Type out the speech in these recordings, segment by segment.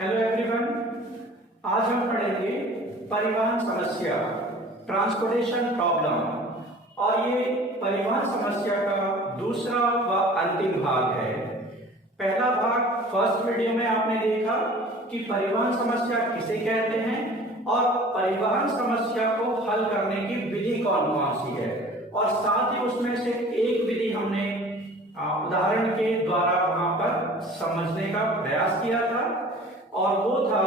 Hello everyone, आज हम पढ़ेंगे परिवहन समस्या, ट्रांसपोर्टेशन प्रॉब्लम। और ये परिवहन समस्या का दूसरा व अंतिम भाग है। पहला भाग फर्स्ट वीडियो में आपने देखा कि परिवहन समस्या किसे कहते हैं और परिवहन समस्या को हल करने की विधि कौन कौन सी है, और साथ ही उसमें से एक विधि हमने उदाहरण के द्वारा वहां पर समझने का प्रयास किया था, और वो था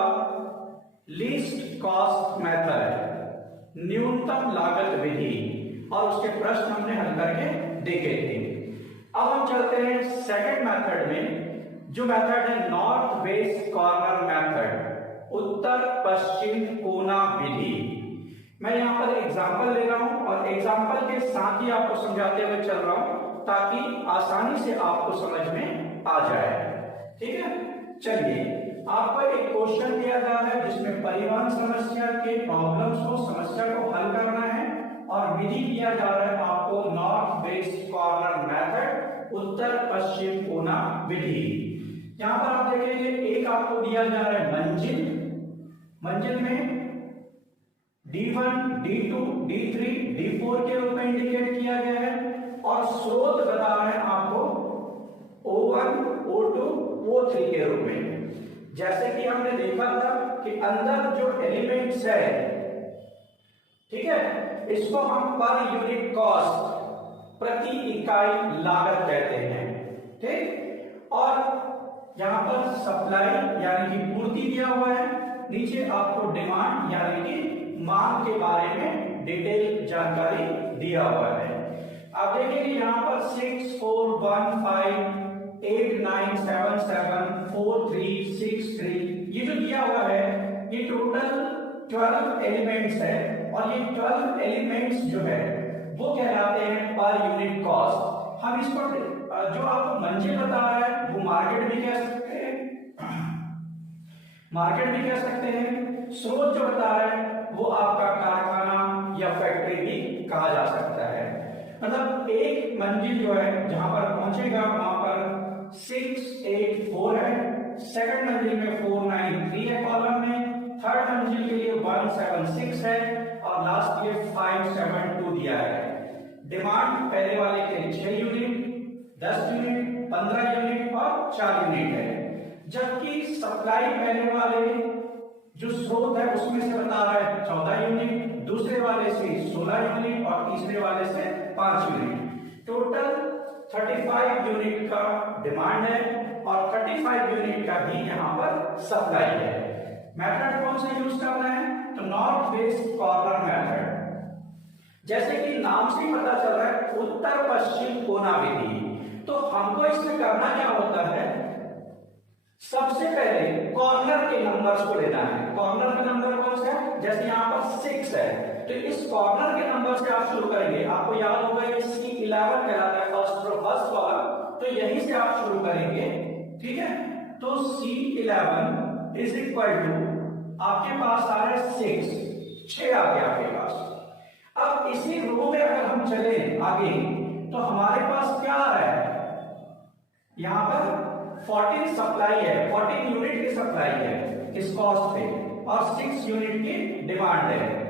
लीस्ट कॉस्ट मेथड, न्यूनतम लागत विधि, और उसके प्रश्न हमने हल करके देखे थे। अब हम चलते हैं सेकंड मेथड में, जो मेथड है नॉर्थ वेस्ट कॉर्नर मेथड, उत्तर पश्चिम कोना विधि। मैं यहां पर एग्जांपल ले रहा हूं और एग्जांपल के साथ ही आपको समझाते हुए चल रहा हूं ताकि आसानी से आपको समझ में आ जाए। ठीक है, चलिए आपको एक क्वेश्चन दिया जा रहा है जिसमें परिवहन समस्या के प्रॉब्लम्स को, समस्या को हल करना है, और विधि दिया जा रहा है आपको नॉर्थ वेस्ट कॉर्नर मेथड, उत्तर पश्चिम कोना विधि। यहां पर आप देखेंगे एक आपको दिया जा रहा है मंजिल में D1, D2, D3, D4 के रूप में इंडिकेट किया गया है, और स्रोत बता रहे हैं आपको O1, O2, O3 के रूप में। जैसे कि हमने देखा था कि अंदर जो एलिमेंट्स है, ठीक है, इसको हम पर यूनिट कॉस्ट, प्रति इकाई लागत कहते हैं। ठीक, और यहां पर सप्लाई यानी कि पूर्ति दिया हुआ है, नीचे आपको डिमांड यानी कि मांग के बारे में डिटेल जानकारी दिया हुआ है। आप देखेंगे यहां पर 6, 4, 1, 5, 8, 9, 7, 7, 4, 3, 6, 3 ये जो दिया हुआ है ये टोटल 12 एलिमेंट्स है, और ये 12 एलिमेंट्स जो है वो कहलाते हैं पर यूनिट कॉस्ट। हम इसको जो आपको मंजिल बता रहा है वो मार्केट भी कह सकते हैं, स्रोत जो बता रहा है वो आपका कारखाना या फैक्ट्री भी कहा जा सकता है। मतलब एक मंजिल जो है जहां पर पहुंचेगा वहां पर 6, 8, 4 है, सेकंड मंजिल में 4, 9, 3 है कॉलम में, थर्ड मंजिल के लिए 1, 7, 6 है, और लास्ट के 5, 7, 2 दिया है। डिमांड पहले वाले के 6 यूनिट, 10 यूनिट, 15 यूनिट और 4 यूनिट है, जबकि सप्लाई पहले वाले जो स्रोत है उसमें से बता रहा है 14 यूनिट, दूसरे वाले से 16 यूनिट और तीसरे वाले से 5 यूनिट। टोटल 35 यूनिट का डिमांड है और 35 यूनिट का ही यहां पर सप्लाई है। मेथड कौन सा यूज करना है? तो नॉर्थ वेस्ट कॉर्नर मेथड। जैसे कि नाम से ही पता चल रहा है उत्तर पश्चिम कोना विधि, तो हमको इसमें करना क्या होता है, सबसे पहले कॉर्नर के नंबर्स को लेना है। कॉर्नर का नंबर कौन सा है? जैसे यहां पर 6 है, तो इस कॉर्नर के नंबर से आप शुरू करेंगे। आपको याद होगा ये C11 कहलाता है, फर्स्ट कॉलम, तो यहीं से आप शुरू करेंगे। ठीक है, तो C11 इज इक्वल टू आपके पास आ रहा है 6 आ गया आपके पास। अब इसी रो में अगर हम चले आगे तो हमारे पास क्या आ रहा है, यहां पर 14 सप्लाई है, 14 यूनिट की सप्लाई है इस कॉस्ट पे, और 6 यूनिट की डिमांड है।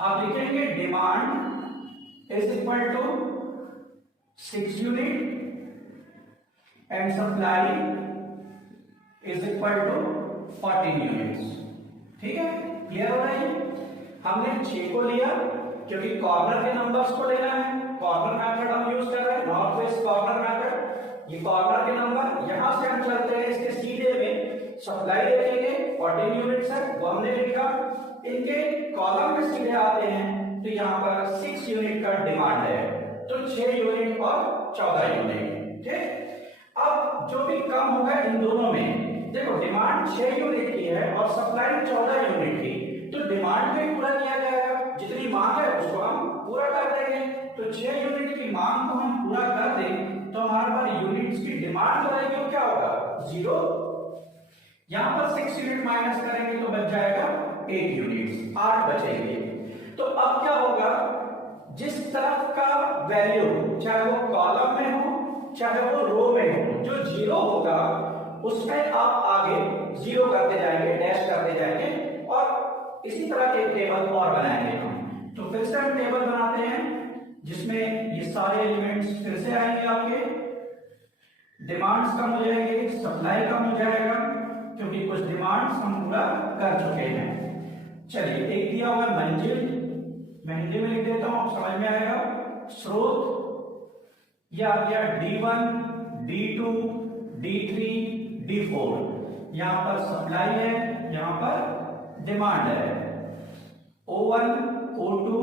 आप लिखेंगे demand is equal to 6 unit and supply is equal to 14 units. ठीक है, क्लियर हो रहा है? हमने 6 को लिया क्योंकि कॉर्नर के नंबर्स को लेना है, कॉर्नर मेथड हम यूज कर रहे हैं, नॉर्थ वेस्ट कॉर्नर मेथड। ये कॉर्नर के नंबर, यहां से हम चलते हैं इसके सीधे में, सप्लाई देखेंगे 14 यूनिट्स है वो हमने लिखा, इनके कॉलम में सीधे आते हैं तो यहां पर 6 यूनिट का डिमांड है, तो 6 यूनिट और 14 यूनिट। ठीक, अब जो भी कम होगा इन दोनों में, देखो डिमांड 6 यूनिट की है और सप्लाई 14 यूनिट की, तो डिमांड में पूरा किया जाएगा, जितनी मांग है उसको हम पूरा कर देंगे। तो 6 यूनिट की मांग को हम पूरा कर दें तो हमारे पास यूनिट्स की डिमांड हो जाएगी, क्या होगा 0। यहां पर 6 यूनिट माइनस करेंगे तो बच जाएगा 8 यूनिट्स, 8 बचेंगे। तो अब क्या होगा, जिस तरफ का वैल्यू चाहे वो कॉलम में हो चाहे वो रो में हो, जो 0 होगा उसमें आप आगे जीरो करते जाएंगे, डैश करते जाएंगे और इसी तरह के टेबल और बनाएंगे हम। तो फिर से हम टेबल बनाते हैं जिसमें ये सारे एलिमेंट्स फिर से आएंगे, आपके डिमांड्स कम हो जाएंगे, सप्लाई कम हो जाएगा क्योंकि कुछ डिमांड्स हम पूरा कर चुके हैं। चलिए एक दिया हुआ मंजिल, मैं हिंदी में लिख देता हूं, आप समझ में आएगा। स्रोत यह आ गया D1, D2, D3, D4। यहां पर सप्लाई है, यहां पर डिमांड है, O1, O2,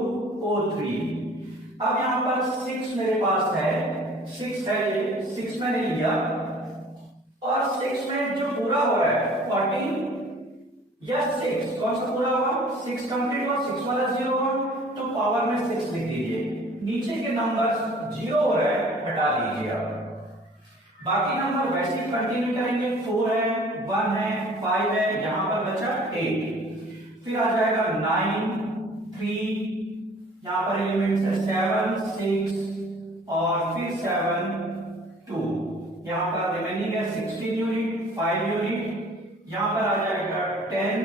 O3। अब यहां पर 6 मेरे पास है, 6 है, ये 6 मैंने लिया और 6 में जो पूरा हो रहा है 14 या 6, कौन सा पूरा होगा? 6 कंप्लीट हुआ, 6 वाला 0 हुआ, तो पावर में 6 लिख दीजिए। नीचे के नंबर्स 0 हो रहा है, हटा दीजिए आप। बाकी नंबर वैसे ही कंटिन्यू करेंगे, 4 है, 1 है, 5 है, यहां पर बचा 8। फिर आ जाएगा 9, 3, यहां पर एलिमेंट्स है 7, 6 और फिर 7, 2। यहां पर रिमेनिंग है 16 यूनिट, 5 यूनिट। यहां पर आ जाएगा 10,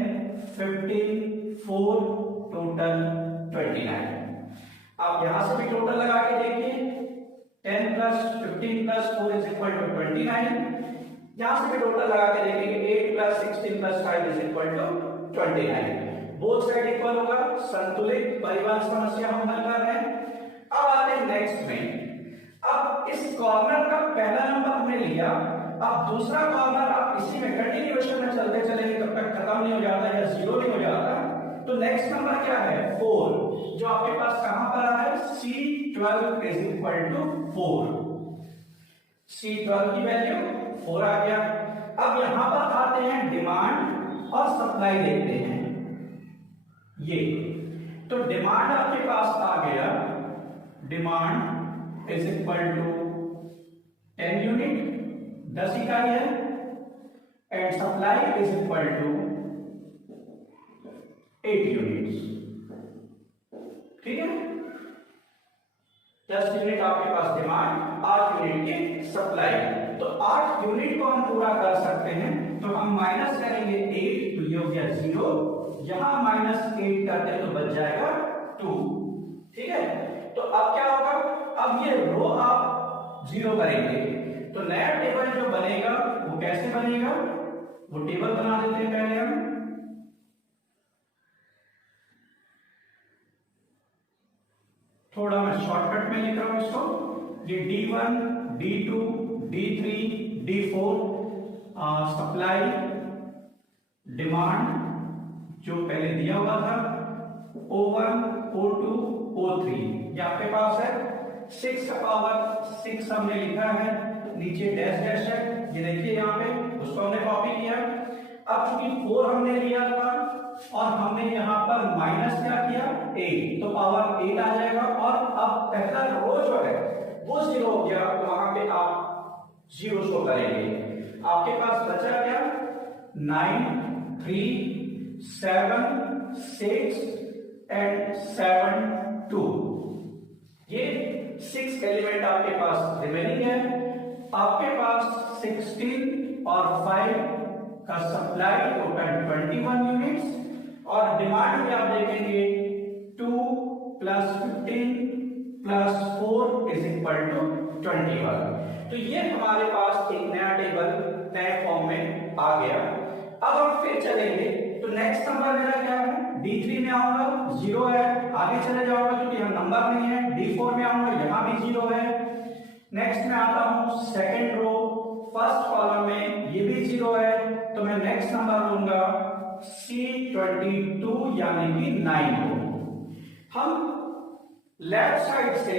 15, 4, टोटल 29। आप यहां से भी टोटल लगा के देखिए, 10 plus 15 plus 4 is equal to 29। यहां से भी टोटल लगा के देखेंगे, 8 plus 16 plus 5 is equal to 29। Both side equal होगा, संतुलित परिवहन समस्या हम हल कर रहे हैं। अब आते हैं नेक्स्ट में। अब इस कॉर्नर का पहला नंबर हमने लिया, अब दूसरा कॉर्नर आप इसी में कंटिन्यूएशन में चलते चलेंगे तब तक खत्म नहीं हो जाता या जीरो नहीं हो जाता। तो नेक्स्ट नंबर क्या है? 4, जो आपके पास कहां पर आ रहा है? C12 is equal to 4। C12 की वैल्यू 4 आ गया। अब यहां पर आते हैं डिमांड और सप्लाई देखते हैं। ये तो डिमांड आपके पास आ गया, demand is equal to 10 unit, 10 इकाई है, and supply is equal to 8 units. ठीक है, 10 यूनिट आपके पास डिमांड, 8 यूनिट की सप्लाई। तो 8 यूनिट को हम पूरा कर सकते हैं, तो हम माइनस करेंगे 8, तो ये हो गया 0। यहां -8 करते तो बच जाएगा 2। ठीक है, तो अब क्या होगा? अब ये रो आप 0 करेंगे, तो नया टेबल जो बनेगा वो कैसे बनेगा? वो टेबल बना देते हैं पहले हम। थोड़ा मैं शॉर्टकट में लिख रहा हूं इसको। ये D1, D2, D3, D4 supply, demand जो पहले दिया हुआ था, O1, O2, O3 ये आपके पास है। 6 का पावर 6 हमने लिखा है, नीचे डैश डैश है, ये देखिए यहाँ पे, उसको हमने कॉपी किया। अब चूंकि 4 हमने लिया था और हमने यहाँ पर माइनस क्या किया? 8, तो पावर 8 आ जाएगा। और अब पहला रो जो है वो 0 हो गया, तो वहां पे आप 0 शो करेंगे। आपके पास बचा क्या? 9, 3, 7, 6 एंड 7, 2। ये 6 एलिमेंट आपके पास रिमेनिंग है। आपके पास 16 और 5 का सप्लाई, टोटल 21 यूनिट्स, और डिमांड में आप देखेंगे 2 plus 15 plus 4 is equal to 21। तो ये हमारे पास एक नया टेबल नए फॉर्म में आ गया। अब हम फिर चलेंगे, तो नेक्स्ट नंबर मेरा क्या है? D3 में आऊंगा, 0 है, आगे चले जाऊंगा क्योंकि यहाँ नंबर नहीं है। D4 में आऊंगा, यहां भी 0 है। नेक्स्ट में आता हूं सेकंड रो, फर्स्ट कॉलम में ये भी 0 है, तो मैं नेक्स्ट नंबर लूंगा C22 यानी कि 9 को। हम लेफ्ट साइड से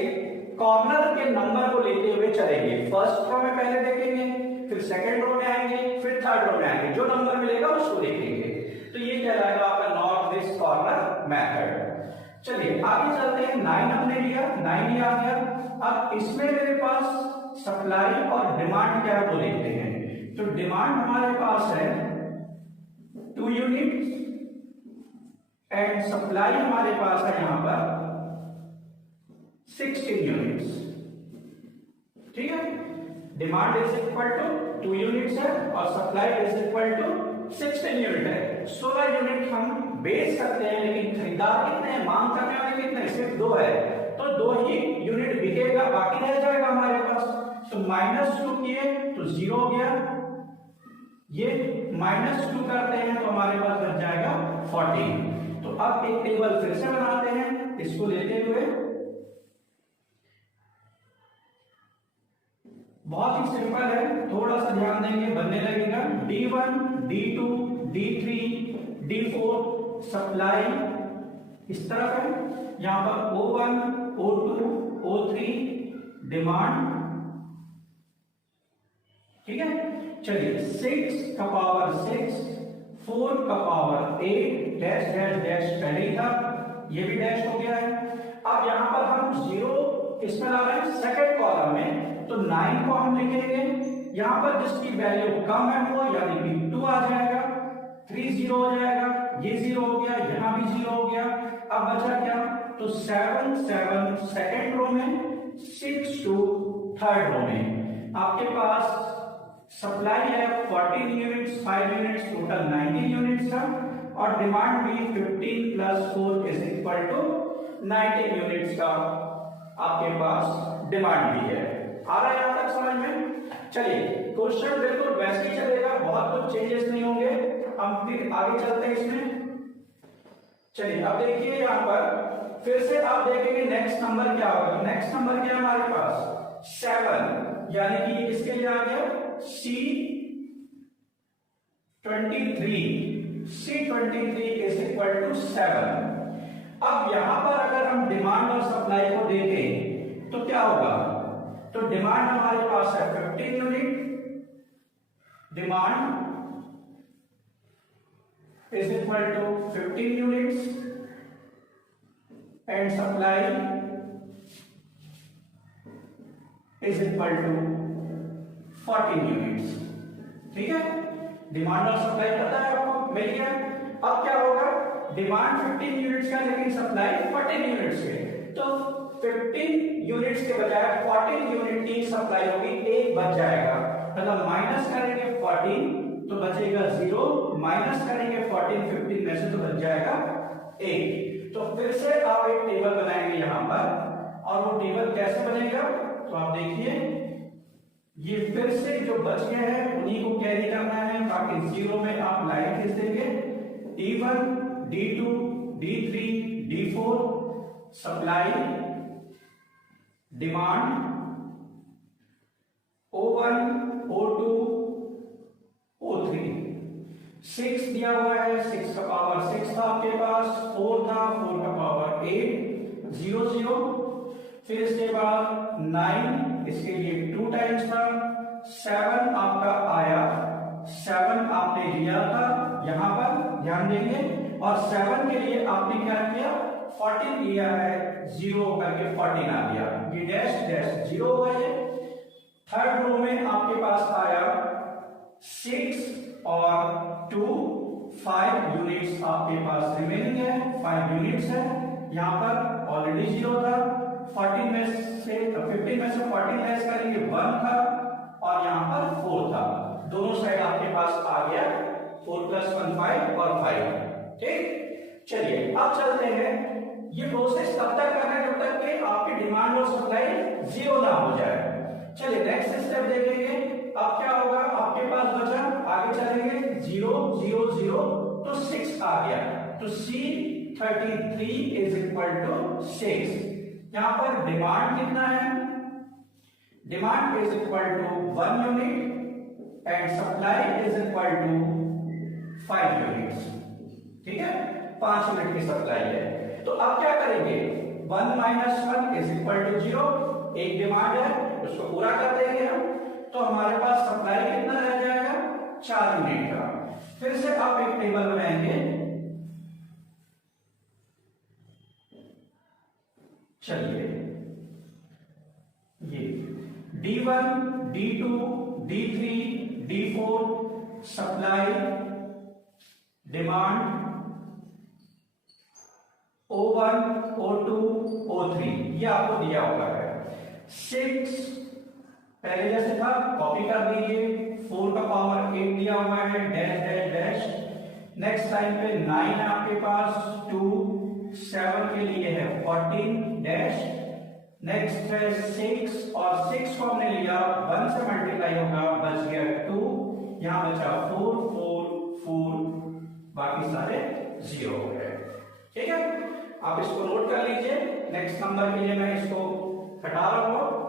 कॉर्नर के नंबर को लेते हुए चलेंगे। फर्स्ट रो में पहले देखेंगे, फिर सेकंड रो में आएंगे, फिर थर्ड रो में आएंगे, जो नंबर मिलेगा उसको देखेंगे। तो ये कहलाएगा आपका नॉर्थ वेस्ट कॉर्नर मेथड। चलिए आगे चलते हैं। 9 हमने लिया, 9 ही आ गया। अब इसमें मेरे पास सप्लाई और डिमांड क्या है वो देखते हैं। तो डिमांड हमारे पास है 2 यूनिट एंड सप्लाई हमारे पास है यहां पर 16 यूनिट्स। ठीक है, demand is equal to 2 units है और supply is equal to 16 unit है। 16 यूनिट हम बेच सकते हैं, लेकिन खरीदार कितने हैं, मांग करने वाले कितने, सिर्फ 2 है, तो 2 ही यूनिट बिकेगा, बाकी रह जाएगा हमारे पास। तो -2 किए तो 0 हो गया, ये -2 करते हैं तो हमारे पास बच जाएगा 14। तो अब एक टेबल फिर से बनाते हैं, इसको लेते हुए बहुत ही सिंपल है, थोड़ा सा ध्यान देंगे, बनने लगेगा D1 D2 D3 D4 supply इस तरफ है, यहां पर O1 O2 O3 डिमांड, ठीक है। चलिए 6 का पावर 6, 4 का पावर 8 डैश डैश डैश पहले ही था, ये भी डैश हो गया है। अब यहां पर हम 0 किसमें ला रहे हैं, सेकंड कॉलम में, तो 9 को हम लिखेंगे, यहां पर जिसकी वैल्यू कम है वो यानी कि 2 आ जाएगा, 3 0 हो जाएगा, ये 0 हो गया, यहां भी 0 हो गया। अब बचा क्या, तो 7 7 सेकंड रो में, 6 2 थर्ड रो में। आपके पास सप्लाई है 14 यूनिट्स, 5 यूनिट्स, टोटल 19 यूनिट्स का, और डिमांड भी 15 plus 4 is equal to 19 units का आपके पास डिमांड भी है। आ रहा है यहां तक समझ में? चलिए क्वेश्चन बिल्कुल वैसे ही चलेगा, बहुत कुछ चेंजेस नहीं होंगे, हम फिर आगे चलते हैं इसमें। चलिए अब देखिए यहां पर फिर से आप देखेंगे नेक्स्ट नंबर क्या होगा। नेक्स्ट नंबर क्या है हमारे पास 7, यानी कि ये किसके लिए आ गया, C23 इज इक्वल टू 7। अब यहां पर अगर हम डिमांड और सप्लाई को देखें तो क्या होगा, तो डिमांड हमारे पास है 15 unit, demand is equal to 15 units and supply is equal to 14 units। ठीक है, डिमांड और सप्लाई पता है आपको, मिल गया। अब क्या होगा, डिमांड 15 यूनिट्स का लेकिन सप्लाई 14 यूनिट्स के, तो 15 यूनिट्स के बजाय 14 यूनिट की सप्लाई होगी, एक बच जाएगा, मतलब माइनस करेंगे 14 तो बचेगा 0, माइनस करेंगे 14 15 में से तो बच जाएगा 1। तो फिर से आप एक टेबल बनाएंगे यहां पर, और वो टेबल कैसे बनेगा, तो आप देखिए ये फिर से जो बच गए हैं उन्हीं को कैरी करना है, ताकि 0 में आप लाइन खींच देंगे, D1 D2 D3 D4 supply, demand O1 O2 O3, 6 दिया हुआ है, 6 का पावर 6 था आपके पास, 4 था, 4 का पावर 8 0 0, फिर इसके बाद 9 इसके लिए 2 टाइम्स था, 7 आपका आया, 7 आपने लिया था यहां पर ध्यान देंगे, और 7 के लिए आपने क्या किया 14 लिया है, 0 करके 14 आ गया, ये डैश डैश 0 हुआ है। थर्ड रो में आपके पास आया 6 और 2 5 यूनिट्स आपके पास रिमेनिंग है, 5 यूनिट्स है, यहां पर ऑलरेडी 0 था, 14 में से 15 में से 14 लेस करेंगे 1 था, और यहां पर 4 था, दोनों साइड आपके पास आ गया 4 + 1 5 और 5। ठीक, चलिए अब चलते हैं, ये प्रोसेस तब तक करना है जब तक कि आपकी डिमांड और सप्लाई 0 ना हो जाए। चलिए नेक्स्ट स्टेप देखेंगे, अब क्या होगा, आपके पास बचा, आगे चलेंगे 0 0 0 तो 6 आ गया, तो C33 इज इक्वल टू 6। यहां पर डिमांड कितना है, demand is equal to 1 unit and supply is equal to 5 units. ठीक है, 5 यूनिट की सप्लाई है, तो अब क्या करेंगे, 1 - 1 इज इक्वल टू 0, एक डिमांड है उसको पूरा कर देंगे हम, तो हमारे पास सप्लाई कितना रह जाएगा 4 यूनिट का। फिर से आप एक टेबल बनाएंगे, चलिए ये D1 D2 D3 D4 supply, demand O1 O2 O3 ये आपको दिया हुआ है, 6 पहले जैसे था कॉपी कर दीजिए, 4 का पावर 8 दिया हुआ है, dash dash dash. Next time पे 9 है आपके पास, 2 7 के लिए है 14 डैश। नेक्स्ट है 6 और 6 को हमने लिया 1 से मल्टीप्लाई होगा, बच गया 2, यहां बचा 4 4 4, बाकी सारे 0 हो गए। ठीक है, आप इसको नोट कर लीजिए। नेक्स्ट नंबर के लिए मैं इसको हटा रहा हूं।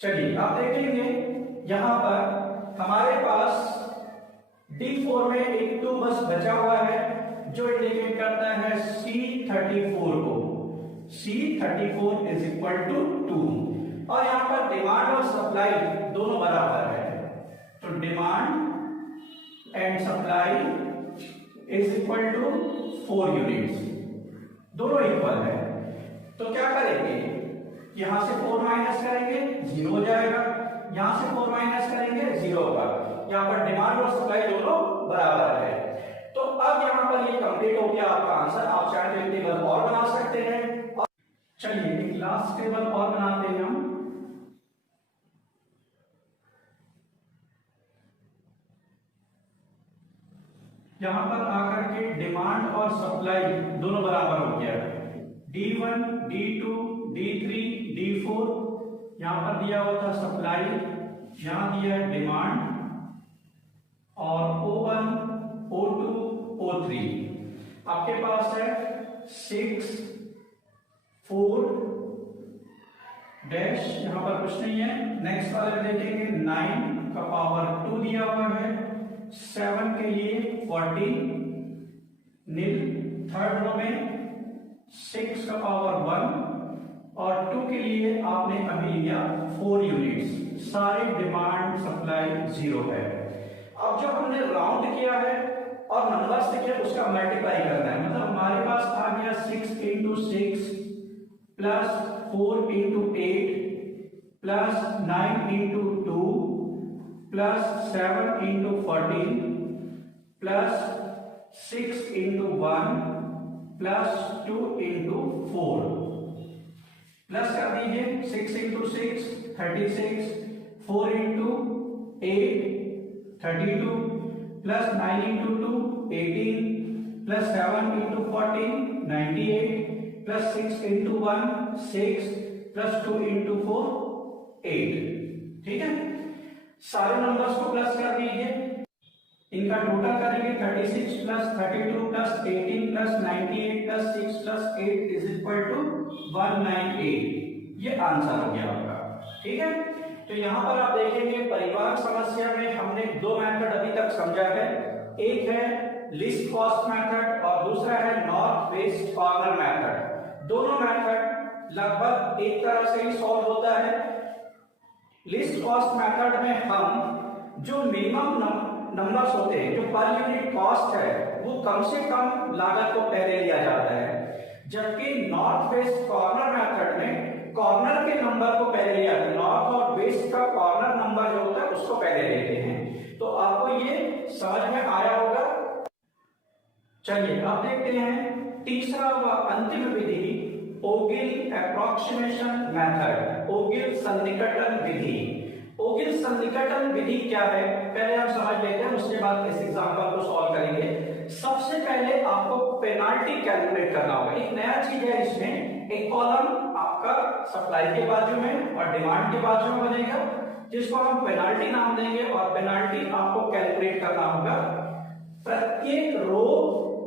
चलिए आप देखेंगे यहां पर हमारे पास D4 में एक 2 बस बचा हुआ है जो इंडिकेट करता है C34 को। C34 इज इक्वल टू 2 और यहां पर डिमांड और सप्लाई दोनों बराबर है, तो demand and supply is equal to 4 units, दोनों इक्वल है। तो क्या करेंगे, यहां से 4 माइनस करेंगे 0 हो जाएगा, यहां से 4 माइनस करेंगे 0 होगा। यहां पर डिमांड और सप्लाई दोनों बराबर है। तो अब यहां पर ये कंप्लीट हो गया आपका आंसर। आप चाहे तो एक टेबल और बना सकते हैं। चलिए एक लास्ट टेबल और बनाते हैं हम। यहां पर आकर के डिमांड और सप्लाई दोनों बराबर हो गया, D1 D2 D3 D4, यहां पर दिया हुआ था सप्लाई, यहां दिया है डिमांड, और O1 O2 O3 आपके पास है 6 4 डैश, यहां पर कुछ नहीं है। नेक्स्ट वाले में देखेंगे 9 का पावर 2 दिया हुआ है, 7 के लिए 14 नील, थर्ड रो में 6 का पावर 1 और 2 के लिए आपने अभी लिया 4 यूनिट्स। सारे डिमांड सप्लाई 0 है। अब जो हमने राउंड किया है और नंबर्स लिखे उसका मल्टीप्लाई करना है, मतलब हमारे पास आ गया 6 into 6 plus 4 into 8 plus 9 into 2 plus 7 into 14 plus 6 into 1 plus 2 into 4, plus कर दीजिए 6 into 6 36, 4 into 8 32 plus 9 into 2 18 plus 7 into 14 98 plus 6 into 1 6 plus 2 into 4 8। ठीक है, सारे नंबर्स को प्लस कर दीजिए, इनका टोटल करेंगे 36 plus 32 plus 18 plus 98 plus 6 plus 8 is equal to 198। ये आंसर हो गया आपका। ठीक है, तो यहां पर आप देखेंगे परिवार समस्या में हमने 2 मेथड अभी तक समझा है, एक है लिस्ट कॉस्ट मेथड और दूसरा है नॉर्थ वेस्ट कॉर्नर मेथड। दोनों मेथड लगभग एक तरह से ही सॉल्व होता है। लिस्ट कॉस्ट मेथड में हम जो मिनिमम नंबर्स होते हैं, जो पर यूनिट कॉस्ट है, वो कम से कम लागत को पहले लिया जाता है, जबकि नॉर्थ वेस्ट कॉर्नर मेथड में कॉर्नर के नंबर को पहले लिया जाता है। नॉर्थ और वेस्ट का कॉर्नर नंबर जो होता है उसको पहले लेते हैं। तो आपको ये समझ में आया होगा। चलिए अब देखते हैं तीसरा व अंतिम विधि, ओगिल अप्रोक्सीमेशन मेथड, ओगिल सन्निकटन विधि। ओगिल सन्निकटन विधि क्या है पहले हम समझ लेते हैं, उसके बाद इस एग्जांपल को सॉल्व करेंगे। सबसे पहले आपको पेनाल्टी कैलकुलेट करना होगा। एक नया चीज है इसमें, एक कॉलम आपका सप्लाई के बाजू में और डिमांड के बाजू में बनेगा, जिसको हम पेनाल्टी नाम देंगे, और पेनाल्टी आपको कैलकुलेट करना होगा। प्रत्येक रो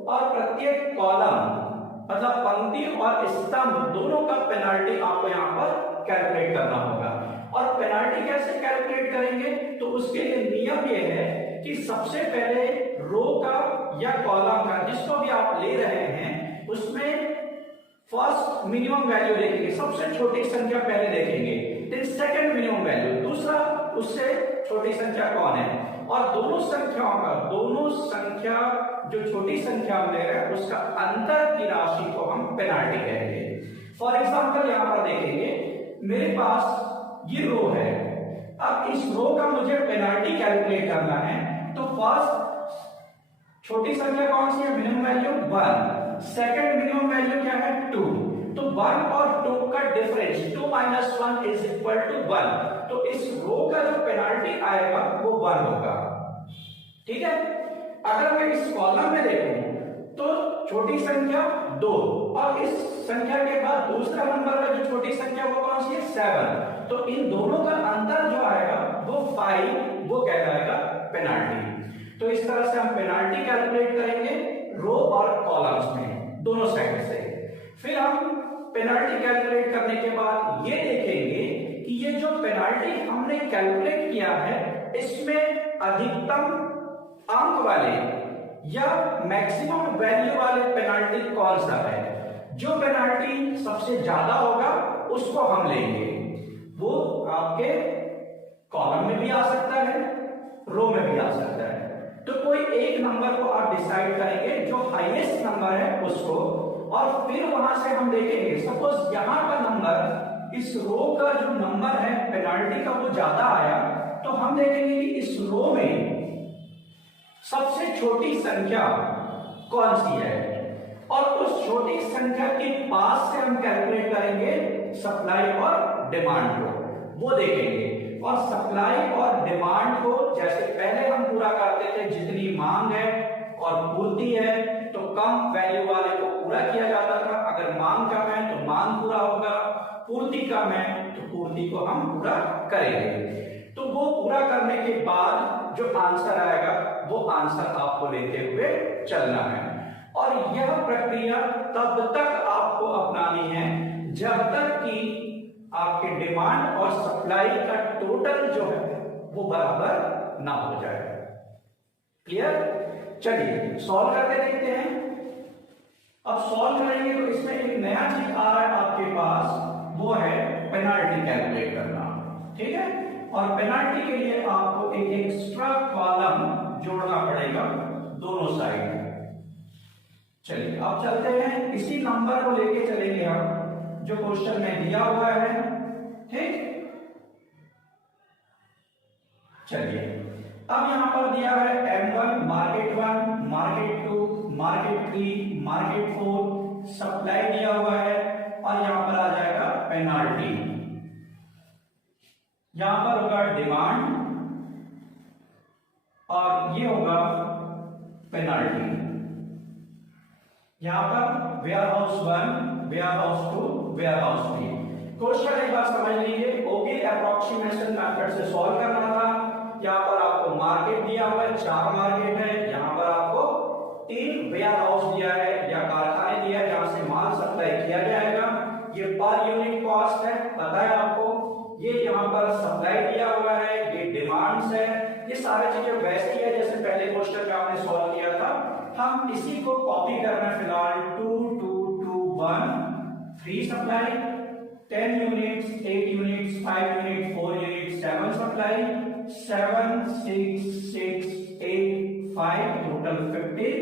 और प्रत्येक कॉलम, मतलब पंक्ति और स्तंभ दोनों का पेनाल्टी आपको यहाँ पर कैलकुलेट करना होगा। और पेनाल्टी कैसे कैलकुलेट करेंगे, तो उसके लिए नियम ये है कि सबसे पहले रो का या कॉलम का जिसको भी आप ले रहे हैं उसमें फर्स्ट मिनिमम वैल्यू देखेंगे, सबसे छोटी संख्या पहले देखेंगे, फिर सेकंड मिनिमम वैल्यू, दूसरा उससे छोटी संख्या कौन है, और दोनों संख्याओं का, दोनों संख्या जो छोटी संख्या हम ले रहे हैं उसका अंतर की राशि को हम पेनाल्टी कहेंगे। फॉर एग्जांपल यहां पर देखेंगे मेरे पास ये रो है, अब इस रो का मुझे पेनाल्टी कैलकुलेट करना है, तो फर्स्ट छोटी संख्या कौन सी है, minimum value 1, second minimum value क्या है 2, तो 1 और 2 का difference 2 minus 1 is equal to 1, तो इस रो का जो पेनाल्टी आएगा वो 1 होगा। ठीक है, अगर मैं इस कॉलम में देखूं तो छोटी संख्या 2 और इस संख्या के बाद दूसरा नंबर का जो छोटी संख्या वो कौन सी है 7, तो इन दोनों का अंतर जो आएगा वो 5, वो कहलाएगा पेनाल्टी। तो इस तरह से हम पेनाल्टी कैलकुलेट करेंगे रो और कॉलम्स में दोनों साइड से। फिर हम पेनाल्टी कैलकुलेट करने के बाद ये देखेंगे कि ये जो पेनाल्टी हमने कैलकुलेट किया है इसमें अधिकतम अंक वाले या मैक्सिमम वैल्यू वाले पेनाल्टी कौन सा है। जो पेनाल्टी सबसे ज्यादा होगा उसको हम लेंगे, वो आपके कॉलम में भी आ सकता है, रो में भी आ सकता है। तो कोई एक नंबर को आप डिसाइड करेंगे जो हाईएस्ट नंबर है उसको, और फिर वहां से हम देखेंगे सपोज यहां का नंबर, इस रो का जो नंबर है पेनाल्टी का वो ज्यादा आया, तो हम देखेंगे कि इस रो में सबसे छोटी संख्या कौन सी है, और उस छोटी संख्या के पास से हम कैलकुलेट करेंगे सप्लाई और डिमांड को, वो देखेंगे। और सप्लाई और डिमांड को जैसे पहले हम पूरा करते थे, जितनी मांग है और पूर्ति है तो कम वैल्यू वाले को पूरा किया जाता था, अगर मांग कम है तो मांग पूरा होगा, पूर्ति कम है तो पूर्ति को हम पूरा करेंगे। तो वो पूरा करने के बाद जो आंसर आएगा वो आंसर आपको लेते हुए चलना है, और यह प्रक्रिया तब तक आपको अपनानी है जब तक कि आपके डिमांड और सप्लाई का टोटल जो है वो बराबर ना हो जाए। क्लियर? चलिए सॉल्व करके देखते हैं। अब सॉल्व करेंगे तो इसमें एक नया चीज आ रहा है आपके पास, वो है पेनाल्टी कैलकुलेट करना। ठीक है, और पेनाल्टी के लिए आपको एक एक्स्ट्रा कॉलम जोड़ना पड़ेगा दोनों साइड। चलिए अब चलते हैं, इसी नंबर को लेके चलेंगे हम जो क्वेश्चन में दिया हुआ है। ठीक, चलिए अब यहां पर दिया है M1 market 1, market 2, market 3, market 4, supply दिया हुआ है, और यहां पर आ जाएगा पेनाल्टी। यहां पर होगा डिमांड और ये होगा पेनाल्टी। यहां पर warehouse 1, warehouse 2, warehouse 3। Question एक बार समझ लीजिए, ओगिल अप्रोक्सीमेशन मेथड से सॉल्व करना था। यहां पर आपको मार्केट दिया हुआ है, 4 मार्केट है, यहां पर आपको 3 वेयर हाउस दिया है या कारखाने दिया है जहां से माल सप्लाई किया जाएगा। ये पर यूनिट कॉस्ट है, पता है आपको। ये यहाँ पर सप्लाई दिया हुआ है, ये डिमांड्स है, ये सारी चीजें वैसी है जैसे पहले क्वेश्चन में आपने सॉल्व किया था। हम इसी को कॉपी करना फिलहाल 2 2 2 1 3 supply, 10 units, 8 units, 5 unit, 4 unit, 7 supply, 7 6 6 8 5 total 50।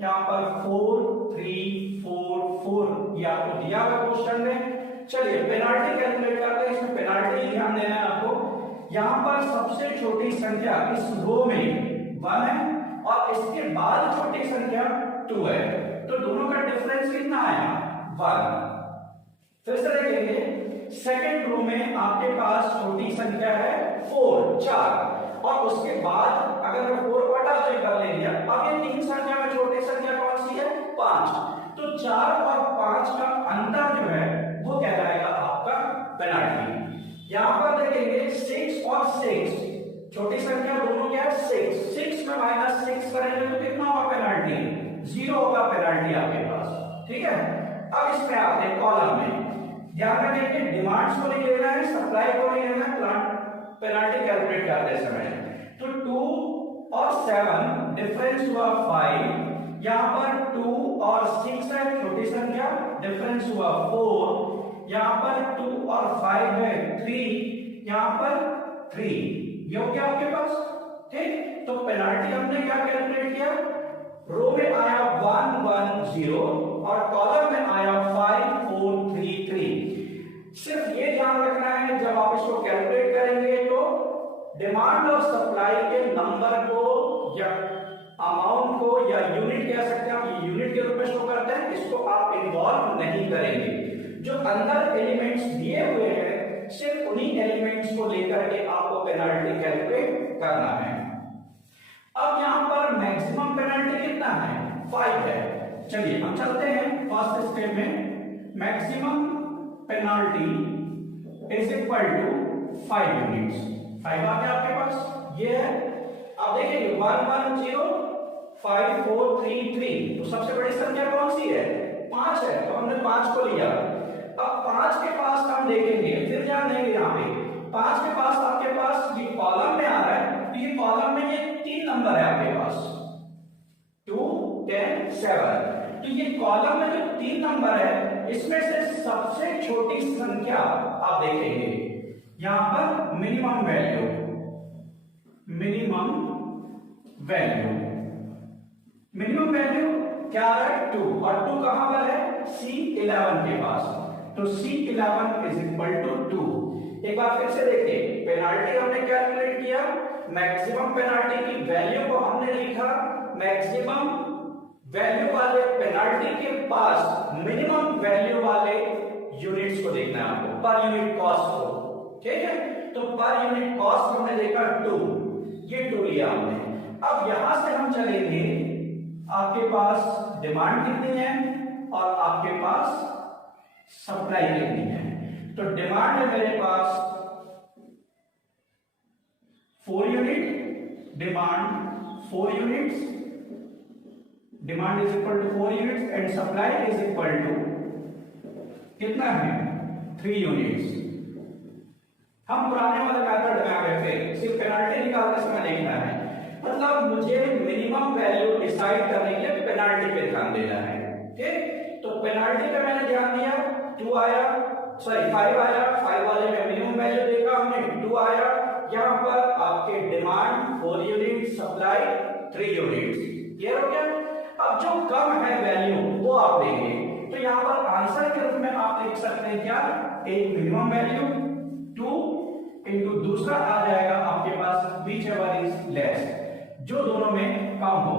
यहाँ पर 4 3 4 4 ये आपको दिया हुआ क्वेश्चन में। चलिए पेनाल्टी कैलकुलेट करते हैं। इसमें पेनाल्टी ध्यान देना है आपको। यहाँ पर सबसे छोटी संख्या इस रो में 1 है और इसके बाद छोटी संख्या 2 है, तो दोनों का डिफरेंस कितना आया 1। फिर से देखेंगे, सेकंड रो में आपके पास छोटी संख्या है 4 और उसके बाद अगर मैं 4 को हटा तो कर ले लिया, अब ये 3 संख्या में छोटी संख्या कौन सी है 5, तो 4 और 5 का अंतर जो है वो कहलाएगा आपका पेनाल्टी। यहां पर देखेंगे 6 और 6 छोटी संख्या दोनों क्या है 6 में -6 करेंगे तो कितना होगा पेनाल्टी 0 होगा पेनाल्टी आपके पास। ठीक है, अब इसमें आते हैं कॉलम में। ध्यान रखें कि डिमांड्स को नहीं लेना है, सप्लाई को नहीं लेना है पेनाल्टी कैलकुलेट करते समय। तो 2 और 7 डिफरेंस हुआ 5, यहां पर 2 और 6 है छोटी संख्या, डिफरेंस हुआ 4, यहां पर 2 और 5 है 3, यहां पर 3, ये हो गया आपके पास। ठीक, तो पेनाल्टी हमने क्या कैलकुलेट किया, रो में आया 1 1 0 और कॉलम में आया 5 4 3 3। सिर्फ ये ध्यान रखना है जब आप इसको कैलकुलेट करेंगे तो डिमांड और सप्लाई के नंबर को या अमाउंट को या यूनिट कह सकते हैं, आप यूनिट के रूप में शो करते हैं, इसको आप इन्वॉल्व नहीं करेंगे। जो अंदर एलिमेंट्स दिए हुए हैं सिर्फ उन्हीं एलिमेंट्स को लेकर के आपको पेनाल्टी कैलकुलेट करना है। अब यहां पर मैक्सिमम पेनाल्टी कितना है, 5 है। चलिए हम चलते हैं फर्स्ट स्टेप में। Maximum penalty is equal to 5 units. 5 आ गया आपके पास, ये है। अब देखिए 1 1 0 5 4 3 3, तो सबसे बड़ी संख्या कौन सी है, 5 है, तो हमने 5 को लिया। अब 5 के पास हम देखेंगे, फिर ध्यान देंगे यहाँ पे 5 के पास आपके पास ये कॉलम में आ रहा है, तो ये कॉलम में ये 3 नंबर है आपके पास 2 10 7। तो ये कॉलम में जो 3 नंबर है इसमें से सबसे छोटी संख्या आप देखेंगे यहां पर minimum value, minimum value, minimum value क्या है 2, और 2 कहां पर है, C11 के पास, तो C11 इज इक्वल टू 2। एक बार फिर से देखिए, पेनाल्टी हमने कैलकुलेट किया, मैक्सिमम पेनाल्टी की वैल्यू को हमने लिखा, मैक्सिमम वैल्यू वाले पेनाल्टी के पास मिनिमम वैल्यू वाले यूनिट्स को देखना है आपको, पर यूनिट कॉस्ट को, ठीक है। तो पर यूनिट कॉस्ट हमने देखा 2, ये 2 लिया हमने। अब यहां से हम चलेंगे, आपके पास डिमांड कितनी है और आपके पास सप्लाई कितनी है। तो डिमांड है मेरे पास 4 unit, demand 4 units, demand is equal to 4 units and supply is equal to कितना है 3 यूनिट्स। हम पुराने वाले मेथड में आ गए थे, सिर्फ पेनाल्टी निकालते समय देखना है, मतलब मुझे मिनिमम वैल्यू डिसाइड करने के लिए पेनाल्टी पे ध्यान देना है, ठीक। तो पेनाल्टी पे मैंने ध्यान दिया, 2 आया, सॉरी 5 आया, 5 वाले में मिनिमम वैल्यू देखा हमने, 2 आया। यहां पर आपके demand 4 unit, supply 3 units, clear हो गया। अब जो कम है वैल्यू वो आप लेंगे, तो यहां पर आंसर के रूप में आप लिख सकते हैं क्या, एक मिनिमम वैल्यू 2 इनटू दूसरा आ जाएगा आपके पास whichever is less, जो दोनों में कम हो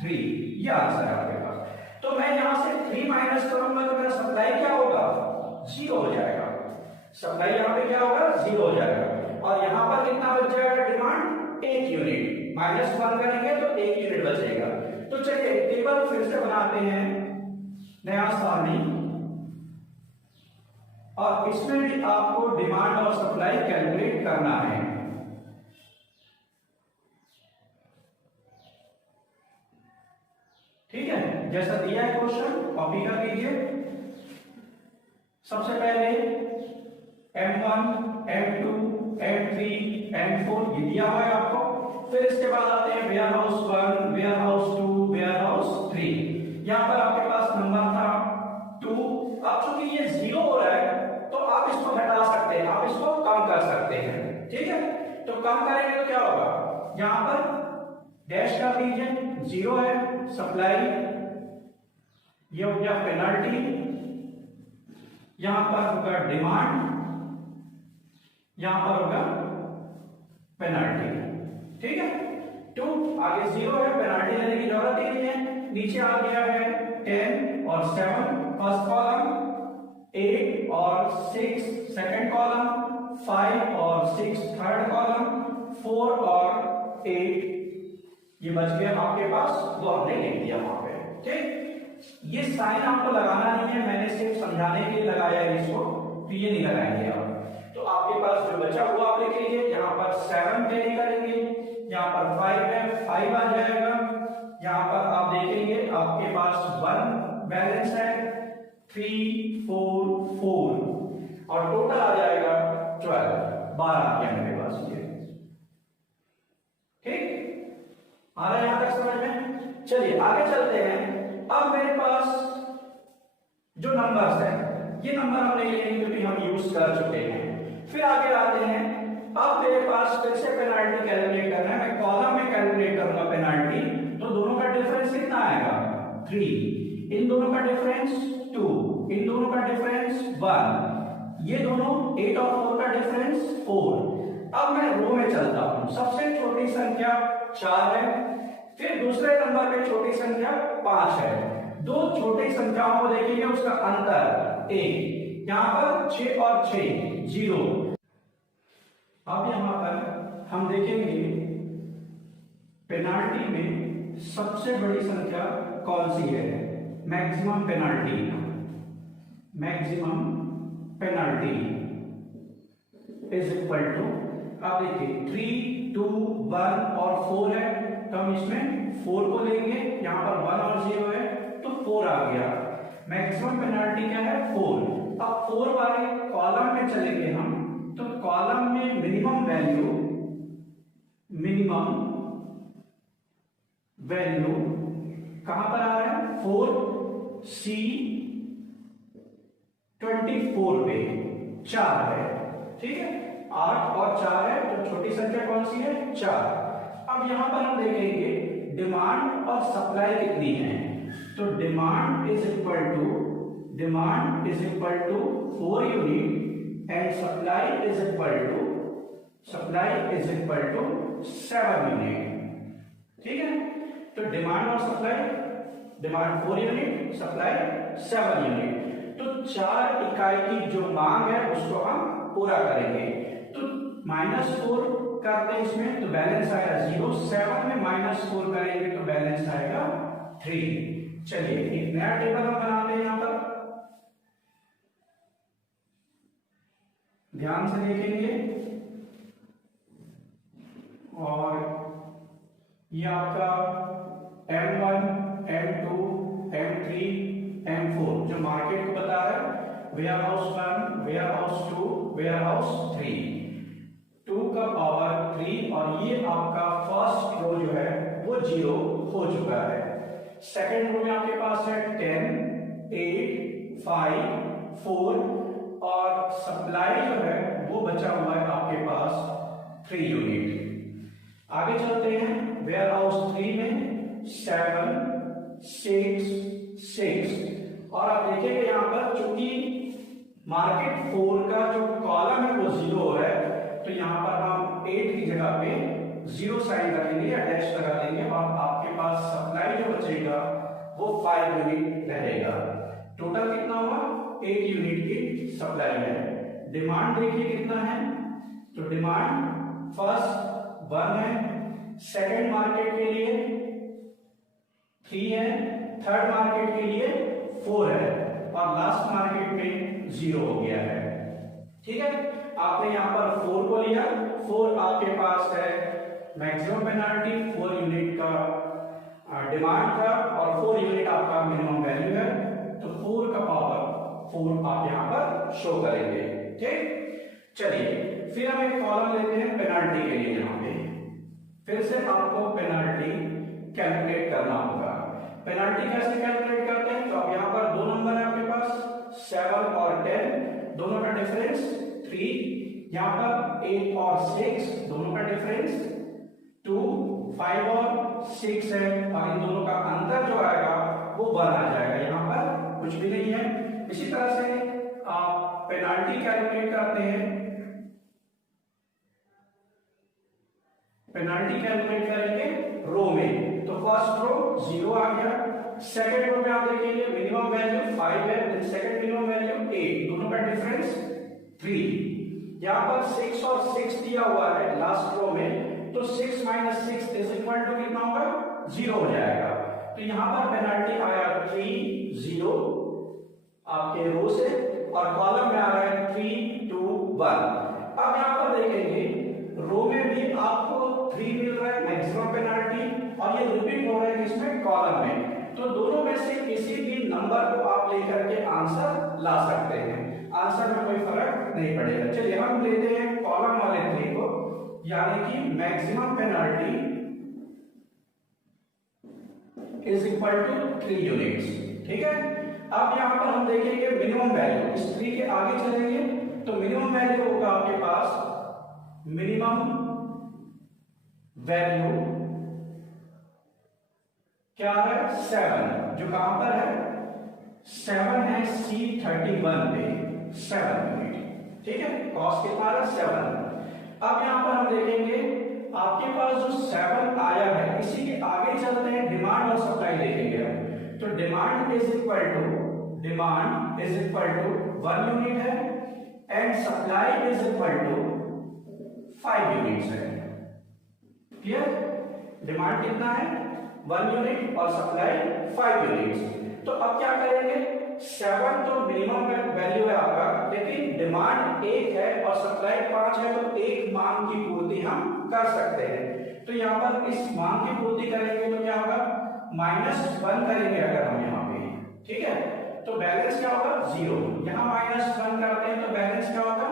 3, ये आंसर है आपके पास। तो मैं यहां से 3 माइनस करूंगा तो मेरा सप्लाई क्या होगा, 0 हो जाएगा। सप्लाई यहां पे क्या होगा, 0 हो जाएगा। और यहां पर कितना बच जाएगा, डिमांड 1 यूनिट, -1 करेंगे तो 1 यूनिट बचेगा। तो चलिए टेबल फिर से बनाते हैं, नया सारणी, और इसमें भी आपको डिमांड और सप्लाई कैलकुलेट करना है। ठीक है, जैसा दिया है क्वेश्चन कॉपी कर लीजिए। सबसे पहले M1 M2 M3 M4 ये दिया हुआ है आपको। फिर इसके बाद आते हैं warehouse 1, warehouse 2, warehouse 3। यहां पर आपके पास नंबर था 2। अब चूंकि ये 0 हो रहा है तो आप इसको घटा सकते हैं, आप इसको कम कर सकते हैं, ठीक है। तो कम करेंगे तो क्या होगा, यहां पर डैश कर दीजिए, 0 है सप्लाई, ये हो गया पेनल्टी, यहां पर होगा डिमांड, यहां पर होगा पेनल्टी, ठीक है। 2 आगे 0 है, पेनल्टी लेने की जरूरत ही नहीं है। नीचे आ गया है 10 और 7 फर्स्ट कॉलम, 8 और 6 सेकंड कॉलम, 5 और 6 थर्ड कॉलम, 4 और 8 ये बच गया आपके पास, वो हमने लिख दिया वहां पे, ठीक। ये साइन आपको लगाना नहीं है, मैंने सिर्फ समझाने के लिए लगाया है इसको, तो ये नहीं लगाएंगे आप। तो आपके पास जो बचा हुआ आप लिख लीजिए, यहाँ पर 7 कैरी करेंगे, यहाँ पर 5 है, 5 आ जाएगा, यहाँ पर आप देखेंगे आपके पास 1 बैलेंस है, 3 4 4 और टोटल आ जाएगा 12 आ गया मेरे पास ये, ठीक। आ रहा है यहां तक समझ में। चलिए आगे चलते हैं। अब मेरे पास जो नंबर्स है ये नंबर हम ले लेंगे क्योंकि हम यूज कर चुके हैं। फिर आगे आते हैं, अब मेरे पास फिर से पेनाल्टी कैलकुलेट करना है, मैं कॉलम में कैलकुलेट करूंगा पेनाल्टी, तो दोनों का डिफरेंस कितना आएगा 3, इन दोनों का डिफरेंस 2, इन दोनों का डिफरेंस 1, ये दोनों 8 और 4 का डिफरेंस 4। अब मैं रो में चलता हूं, सबसे छोटी संख्या 4 है, फिर दूसरे नंबर पे छोटी संख्या 5 है। दो छोटी संख्याओं को देखेंगे उसका अंतर 1, यहाँ पर 6 और 6 0। अब यहाँ पर हम देखेंगे पेनाल्टी में सबसे बड़ी संख्या कौन सी है। Maximum penalty, maximum penalty is equal to, अब देखिए 3 2 1 और 4 है, तो हम इसमें 4 को लेंगे, यहाँ पर 1 और 0 है तो 4 आ गया। मैक्सिमम पेनाल्टी क्या है 4। अब 4 वाले कॉलम में चलेंगे हम, तो कॉलम में मिनिमम वैल्यू कहां पर आ रहा है 4C 24 पे 4 है, ठीक है 8 और 4 है, तो छोटी संख्या कौन सी है 4। अब यहां पर हम देखेंगे डिमांड और सप्लाई कितनी है, तो demand is equal to 4 unit and supply is equal to 7 unit, ठीक है। तो डिमांड और supply, demand 4 unit, supply 7 unit, तो 4 इकाई की जो मांग है उसको हम पूरा करेंगे। तो -4 करते हैं इसमें तो बैलेंस आएगा 0, 7 में -4 करेंगे तो बैलेंस आएगा 3। चलिए एक नया टेबल हम बनाते हैं, यहां पर ध्यान से देखेंगे, और ये आपका M1 M2 M3 M4 जो मार्केट को बता रहा है, warehouse 1 warehouse 2 warehouse 3, 2 का पावर 3, और ये आपका फर्स्ट रो जो है वो 0 हो चुका है। सेकंड रो में आपके पास है 10 8 5 4, और सप्लाई जो है वो बचा हुआ है आपके पास 3 यूनिट। आगे चलते हैं वेयर हाउस 3 में 7 6 6, और आप देखेंगे यहां पर चूंकि मार्केट 4 का जो कॉलम है वो 0 हो रहा है, तो यहां पर हम 8 की जगह पे 0 साइन रखेंगे या डैश लगा देंगे, और आपके पास सप्लाई जो बचेगा वो 5 यूनिट रहेगा। टोटल कितना हुआ 8 यूनिट की सप्लाई है। डिमांड देखिए कितना है, तो डिमांड फर्स्ट 1 है, सेकंड मार्केट के लिए 3 है, थर्ड मार्केट के लिए 4 है, और लास्ट मार्केट में 0 हो गया है, ठीक है। आपने यहां पर 4 को लिया, 4 आपके पास है मैक्सिमम पेनाल्टी, 4 यूनिट का डिमांड का, और 4 यूनिट आपका मिनिमम वैल्यू है, तो 4 का पावर 4 आप यहां पर शो करेंगे, ठीक। चलिए फिर हम एक कॉलम लेते हैं पेनाल्टी के लिए, यहां पे फिर से आपको पेनाल्टी कैलकुलेट करना होगा। पेनाल्टी कैसे कैलकुलेट करते हैं, तो अब यहां पर 2 नंबर है आपके पास 7 और 10, दोनों का डिफरेंस 3, यहां पर 8 और 6 दोनों का डिफरेंस 2, 5 और 6 है, और इन दोनों का अंतर जो आएगा वो 1 आ जाएगा, यहां पर कुछ भी नहीं है। इसी तरह से आप पेनाल्टी कैलकुलेट करते हैं, पेनाल्टी कैलकुलेट करेंगे रो में, तो फर्स्ट रो 0 आ गया, सेकंड रो में आप देखेंगे मिनिमम वैल्यू 5 है, देन सेकंड मिनिमम वैल्यू 8, दोनों का डिफरेंस 3। यहां पर 6 और 6 दिया हुआ है लास्ट रो में, तो 6 - 6 इज इक्वल टू कितना होगा 0 हो जाएगा, तो यहां पर पेनाल्टी आया 3 0 आपके रो से, और कॉलम में आ रहा है 3 2 1। अब यहां पर देखेंगे रो में भी आपको 3 मिल रहा है मैक्सिमम पेनाल्टी, और ये रिपीट हो रहा है इसमें कॉलम में, तो दोनों में से किसी भी नंबर को आप लेकर के आंसर ला सकते हैं, आंसर में कोई फर्क नहीं पड़ेगा। चलिए हम लेते हैं कॉलम वाले 3 को, यानी कि maximum penalty is equal to 3 units, ठीक है। अब यहां पर हम देखेंगे मिनिमम वैल्यू, इस 3 के आगे चलेंगे तो मिनिमम वैल्यू होगा आपके पास, मिनिमम वैल्यू क्या है 7, जो कहां पर है 7 है C31 पे 7 यूनिट, ठीक है। कॉस्ट कितना है 7। अब यहां पर हम देखेंगे आपके पास जो 7 आया है, इसी के आगे चलते हैं डिमांड और सप्लाई देखेंगे हम, तो demand is equal to 1 unit and supply is equal to 5 units है। क्लियर? डिमांड कितना है? 1 यूनिट और सप्लाई 5 यूनिट्स। तो अब क्या करेंगे? 7 तो मिनिमम वैल्यू है आपका, लेकिन डिमांड 1 है और सप्लाई 5 है, तो एक मांग की पूर्ति हम कर सकते हैं। तो यहाँ पर इस मांग की पूर्ति करेंगे तो क्या होगा? -1 करेंगे अगर हम यहाँ पे, ठीक है, तो बैलेंस क्या होगा? 0। यहाँ -1 करते हैं तो बैलेंस क्या होगा?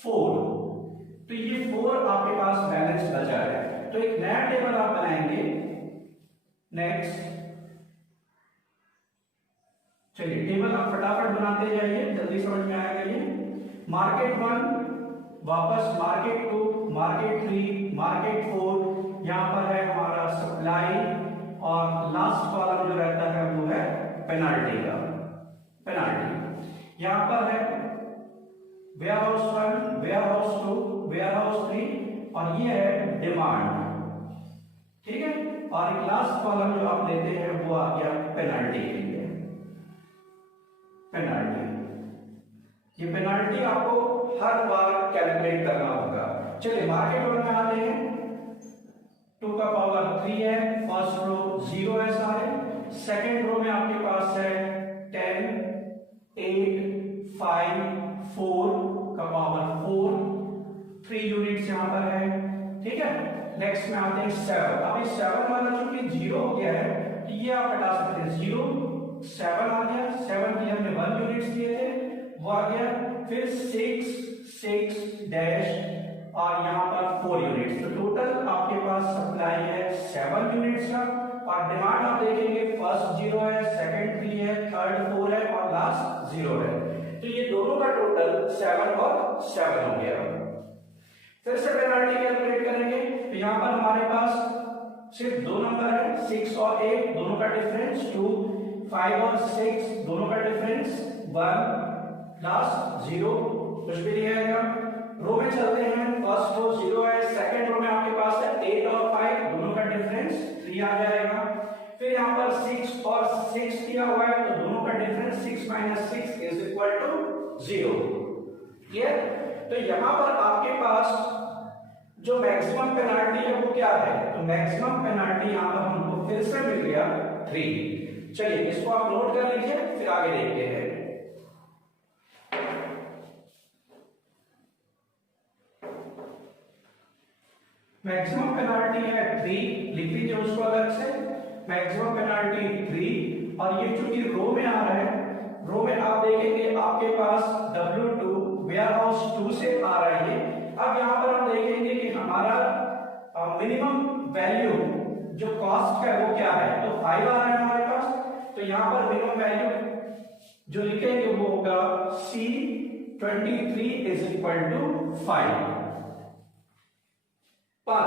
4। तो ये 4 आपके पास बैलेंस बचा है। तो एक नया टेबल आप बनाएंगे। नेक्स्ट, चलिए टेबल आप फटाफट बनाते जाइए, जल्दी समझ में आएगा ये। मार्केट 1, वापस मार्केट 2, मार्केट 3, मार्केट 4, यहाँ पर है हमारा सप्लाई, और लास्ट कॉलम जो रहता है वो है पेनाल्टी का। पेनाल्टी यहाँ पर है warehouse 1, warehouse 2, warehouse 3, और ये है डिमांड, ठीक है। और एक लास्ट कॉलम जो आप लेते हैं वो आ गया पेनाल्टी के लिए। पेनाल्टी, ये पेनाल्टी आपको हर बार कैलकुलेट करना होगा। चलिए मार्केट 1 में आते हैं। 2 का पावर 3 है, फर्स्ट रो 0 है सारे, सेकेंड रो में आपके पास है 10, 8, 5, 4 का पावर 4, 3 यूनिट्स यहाँ पर है, ठीक है। नेक्स्ट में आते हैं 7। अब इस 7 वाला चूंकि 0 हो गया है तो ये आप हटा सकते हैं। 0, 7 आ गया, 7 की हमने 1 यूनिट्स दिए थे वो आ गया, फिर 6, 6 डैश, और यहाँ पर 4 यूनिट्स। तो टोटल आपके पास सप्लाई है 7 यूनिट्स का, और डिमांड आप देखेंगे फर्स्ट 0 है, सेकंड 3 है, थर्ड 4 है, और लास्ट 0 है। तो ये दोनों का टोटल 7 और 7 हो गया। फिर से पेनाल्टी कैलकुलेट करेंगे तो यहाँ पर हमारे पास सिर्फ 2 नंबर है, 6 और 8 दोनों का डिफरेंस 2, 5 और 6 दोनों का डिफरेंस 1, लास्ट 0, कुछ भी नहीं आएगा। रो में चलते हैं, फर्स्ट रो 0 है, सेकंड रो में आपके पास है 8 और 5 दोनों का डिफरेंस 3 आ जाएगा। फिर यहाँ पर 6 और 6 दिया हुआ है तो दोनों का difference 6 - 6 is equal to 0। Clear? तो यहाँ पर आपके पास जो मैक्सिमम पेनाल्टी है वो क्या है? तो मैक्सिमम पेनाल्टी यहाँ पर हमको फिर से मिल गया 3। चलिए इसको आप नोट कर लीजिए, फिर आगे देखते हैं। मैक्सिमम पेनाल्टी है 3, लिख लीजिए उसको अलग से। मैक्सिमम पेनाल्टी 3, और ये चूंकि रो में आ रहा है, रो में आप देखेंगे आपके पास W2 वेयर हाउस 2 से आ रहा है। अब यहाँ पर हम देखेंगे कि हमारा मिनिमम वैल्यू जो कॉस्ट है वो क्या है, तो 5 आ रहा है हमारे पास। तो यहाँ पर मिनिमम वैल्यू जो लिखेंगे वो होगा C23 इज इक्वल टू 5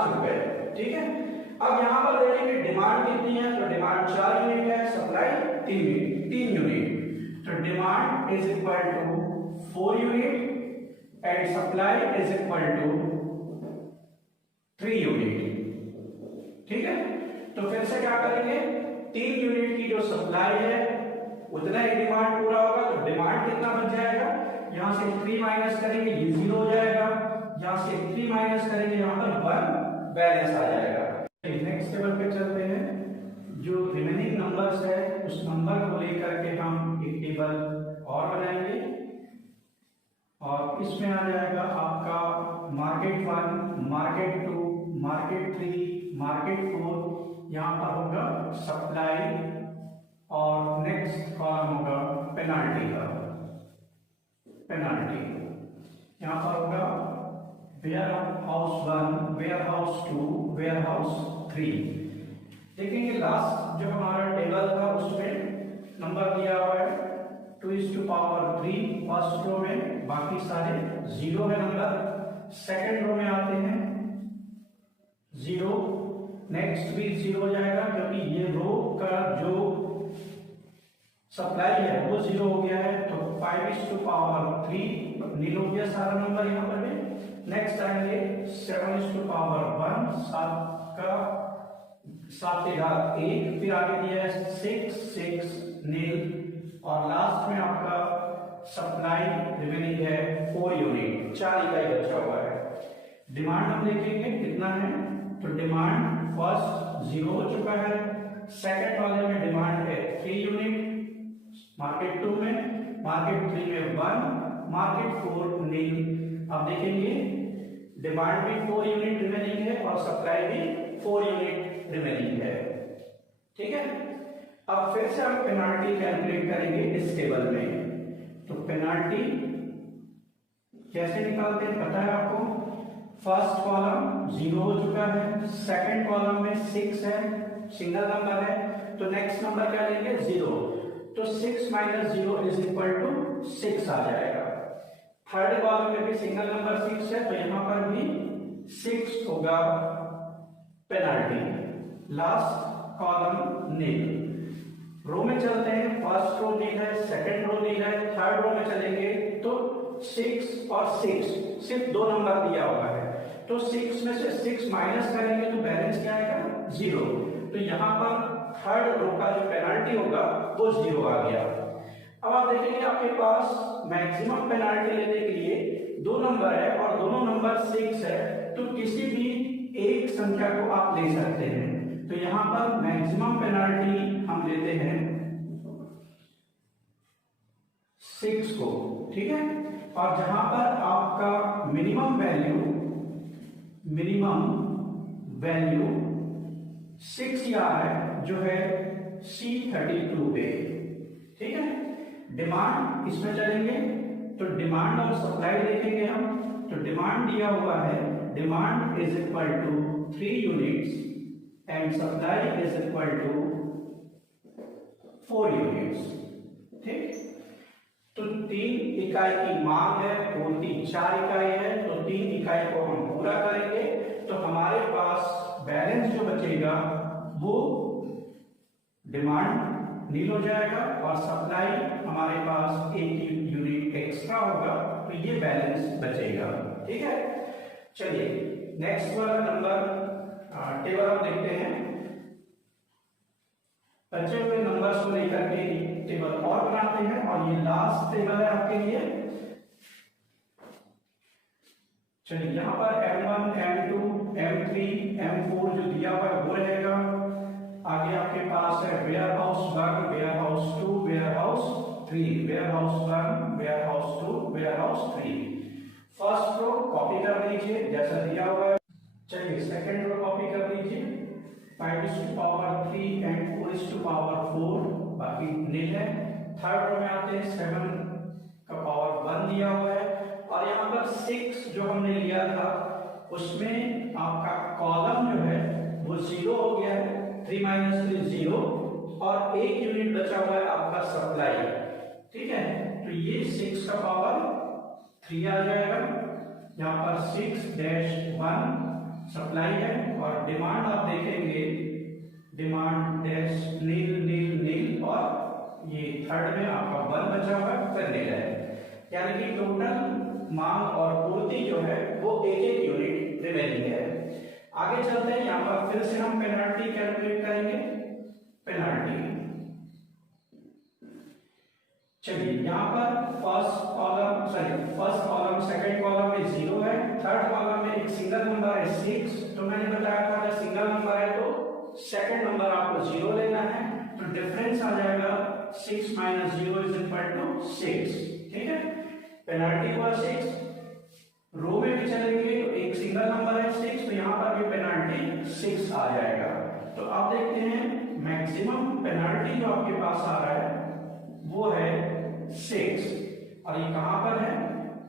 रुपए, ठीक है। अब यहां पर देखेंगे डिमांड कितनी है, तो डिमांड 4 यूनिट है, सप्लाई 3 यूनिट। तो demand is equal to 4 unit and supply is equal to 3 unit, ठीक है। तो फिर से क्या करेंगे, 3 यूनिट की जो सप्लाई है उतना ही डिमांड पूरा होगा, तो डिमांड कितना बच जाएगा, यहां से 3 माइनस करेंगे ये 0 हो जाएगा, यहां से 3 माइनस करेंगे यहां पर 1 बैलेंस आ जाएगा। नेक्स्ट टेबल पे चलते हैं। जो रिमेनिंग नंबर्स है उस नंबर को लेकर के हम एक टेबल और बनाएंगे, और इसमें आ जाएगा आपका मार्केट 1, मार्केट 2, मार्केट 3, मार्केट 4, यहाँ पर होगा सप्लाई, और नेक्स्ट कॉलम होगा पेनाल्टी का। पेनाल्टी यहाँ पर होगा warehouse 1, warehouse 2, warehouse 3। देखेंगे लास्ट जो हमारा टेबल था उसमें नंबर दिया हुआ है 2:3 फर्स्ट रो में, बाकी सारे 0 है नंबर। सेकंड रो में आते हैं 0, नेक्स्ट भी 0 हो जाएगा क्योंकि ये रो का जो सप्लाई है वो 0 हो गया है, तो 5:3 नील हो गया सारा नंबर यहाँ पर भी। नेक्स्ट आएंगे 7:1, 7 के घात 1, फिर आगे दिया है 6 नील, और लास्ट में आपका सप्लाई रिमेनिंग है 4 यूनिट, 4 इकाई बचा हुआ है। डिमांड हम देखेंगे कितना है, तो डिमांड फर्स्ट 0 हो चुका है, सेकंड वाले में डिमांड है 3 यूनिट, मार्केट 2 में, मार्केट 3 में 1, मार्केट 4 नील। अब देखेंगे डिमांड भी 4 यूनिट रिमेनिंग है और सप्लाई भी 4 यूनिट रिमेनिंग है। ठीक है, अब फिर से हम पेनाल्टी कैलकुलेट करेंगे इस टेबल में। तो पेनाल्टी कैसे निकालते हैं पता है आपको, फर्स्ट कॉलम 0 हो चुका है, सेकंड कॉलम में 6 है, सिंगल नंबर है, तो नेक्स्ट नंबर क्या लेंगे 0, तो 6 माइनस 0 इज इक्वल टू 6 आ जाएगा। थर्ड कॉलम में भी सिंगल नंबर 6 है, तो यहां पर भी 6 होगा पेनाल्टी। लास्ट कॉलम नील। रो में चलते हैं, फर्स्ट रो नील है, सेकंड रो नील है, थर्ड रो में चलेंगे तो 6 और 6 सिर्फ 2 नंबर दिया हुआ है, तो 6 में से 6 माइनस करेंगे तो बैलेंस क्या आएगा 0। तो यहां पर थर्ड रो का जो पेनाल्टी होगा वो 0 आ गया। अब आप देखेंगे आपके पास मैक्सिमम पेनाल्टी लेने के लिए 2 नंबर है और दोनों नंबर 6 है, तो किसी भी एक संख्या को आप ले सकते हैं। तो यहां पर मैक्सिमम पेनाल्टी हम लेते हैं 6 को, ठीक है। और जहां पर आपका मिनिमम वैल्यू 6 ही आ रहा है जो है C32 पे, ठीक है। डिमांड इसमें चलेंगे तो डिमांड और सप्लाई देखेंगे हम, तो डिमांड दिया हुआ है, demand is equal to 3 units and supply is equal to 4 units, ठीक। तो 3 इकाई की मांग है, पूर्ति 4 इकाई है, तो 3 इकाई को हम पूरा करेंगे तो हमारे पास बैलेंस जो बचेगा वो डिमांड नील हो जाएगा और सप्लाई हमारे पास 1 यूनिट एक्स्ट्रा होगा, तो ये बैलेंस बचेगा, ठीक है। चलिए नेक्स्ट वाला नंबर टेबल हम देखते हैं। बचे हुए नंबर्स को लेकर के टेबल और बनाते हैं और ये लास्ट टेबल है आपके लिए। चलिए यहां पर M1, M2, M3, M4 जो दिया हुआ है वो रहेगा। आगे आपके पास है warehouse 1, warehouse 2, warehouse 3, warehouse 1, warehouse 2, warehouse 3। First row copy कर लीजिए जैसा दिया हुआ है। चलिए सेकंड रो कॉपी कर लीजिए, 5⁻³ एंड 4⁻4 बाकी नील है। थर्ड रो में आते हैं 7 का पावर 1 दिया हुआ है और यहाँ पर 6 जो हमने लिया था उसमें आपका कॉलम जो है वो 0 हो गया है, 3 - 3 0, और 1 यूनिट बचा हुआ है आपका सप्लाई, ठीक है। तो ये 6 का पावर 3 आ जाएगा। यहाँ पर 6-1 सप्लाई है और डिमांड आप देखेंगे, डिमांड डैश नील नील नील, और ये थर्ड में आपका 1 बचा हुआ है, फिर नील है, यानी कि टोटल मांग और पूर्ति जो है वो 1-1 यूनिट रिमेनिंग है। आगे चलते हैं, यहाँ पर फिर से हम पेनाल्टी कैलकुलेट करेंगे। पेनाल्टी चलिए यहाँ पर फर्स्ट कॉलम सेकंड कॉलम में 0 है, थर्ड कॉलम में एक सिंगल नंबर है 6, तो मैंने बताया था अगर सिंगल नंबर है तो सेकंड नंबर आपको 0 लेना है, तो डिफरेंस आ जाएगा 6 - 0 = 6, ठीक है। पेनाल्टी हुआ 6। रो में भी चलेंगे तो एक सिंगल नंबर है 6, तो यहाँ पर भी पेनाल्टी 6 आ जाएगा। तो आप देखते हैं मैक्सिमम पेनाल्टी जो आपके पास आ रहा है वो है 6, और ये कहां पर है,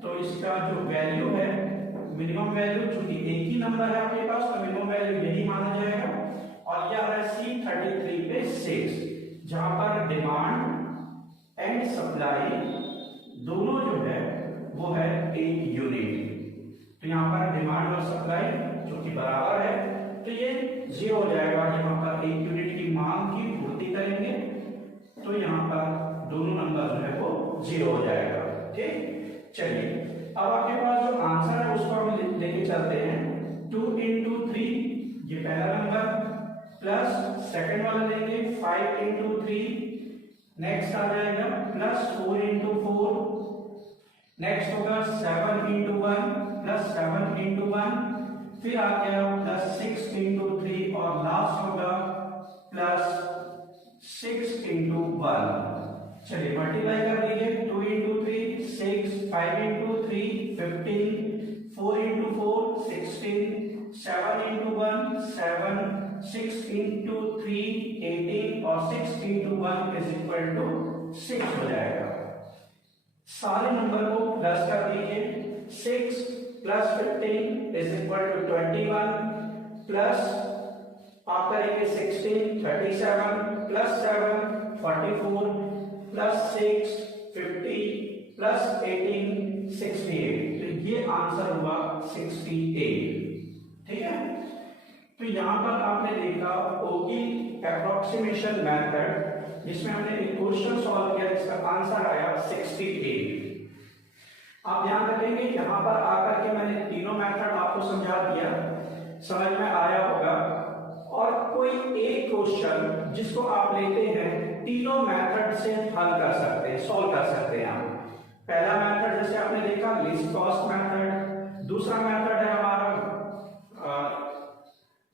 तो इसका जो वैल्यू है मिनिमम वैल्यू, चूंकि एक ही नंबर है आपके पास तो मिनिमम वैल्यू यही माना जाएगा, और यह है C33 पे 6, जहां पर डिमांड एंड सप्लाई दोनों जो है वो है 1 यूनिट। तो यहाँ पर डिमांड और सप्लाई जो कि बराबर है तो ये 0 हो जाएगा। यहाँ पर 1 यूनिट की मांग की पूर्ति करेंगे तो यहाँ पर दोनों नंबर जो है वो 0 हो जाएगा, ठीक। चलिए अब आपके पास जो आंसर है उसको हम लेके चलते हैं। 2 × 3 ये पहला नंबर, प्लस सेकंड वाला लेंगे 5 × 3, नेक्स्ट आ जाएगा प्लस 4 × 4, नेक्स्ट होगा 7 इंटू 1 प्लस 7 इंटू 1, फिर आ गया प्लस 6 इंटू 3 और लास्ट होगा प्लस 6 इंटू 1। चलिए मल्टीप्लाई कर दीजिए, 2 into 3 6, 5 into 3 15, 4 into 4 16, 7 into 1 7, 6 into 3 18 और 6 इंटू 1 इज इक्वल टू 6 हो जाएगा। सारे नंबर को प्लस कर दीजिए, 6 plus 15 is equal to 21 plus आप करेंगे 16 37 प्लस 7 44 प्लस 6 50 प्लस 18 68। तो ये आंसर हुआ 68। ठीक है, तो यहां पर आपने देखा ओगी एप्रोक्सीमेशन मेथड जिसमें हमने एक क्वेश्चन सॉल्व किया जिसका आंसर आया 68। आप ध्यान रखेंगे यहां पर आकर के मैंने तीनों मेथड आपको समझा दिया, समझ में आया होगा। और कोई एक क्वेश्चन जिसको आप लेते हैं तीनों मेथड से हल कर सकते हैं, सॉल्व कर सकते हैं आप। पहला मेथड जैसे आपने देखा लीस्ट कॉस्ट मेथड, दूसरा मेथड है हमारा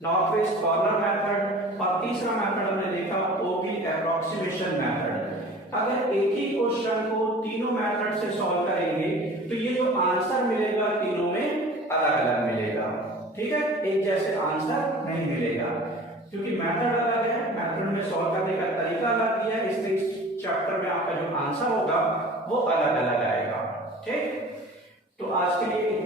नॉर्थ वेस्ट कॉर्नर मेथड और तीसरा मेथड हमने देखा ओगी एप्रोक्सीमेशन मेथड। अगर एक ही क्वेश्चन को तीनों मेथड से सॉल्व करेंगे तो ये जो आंसर मिलेगा तीनों में अलग अलग मिलेगा। ठीक है, एक जैसे आंसर नहीं मिलेगा क्योंकि मेथड अलग है, मेथड में सॉल्व करने का तरीका अलग दिया है, इसलिए इस चैप्टर में आपका जो आंसर होगा वो अलग अलग आएगा। ठीक, तो आज के लिए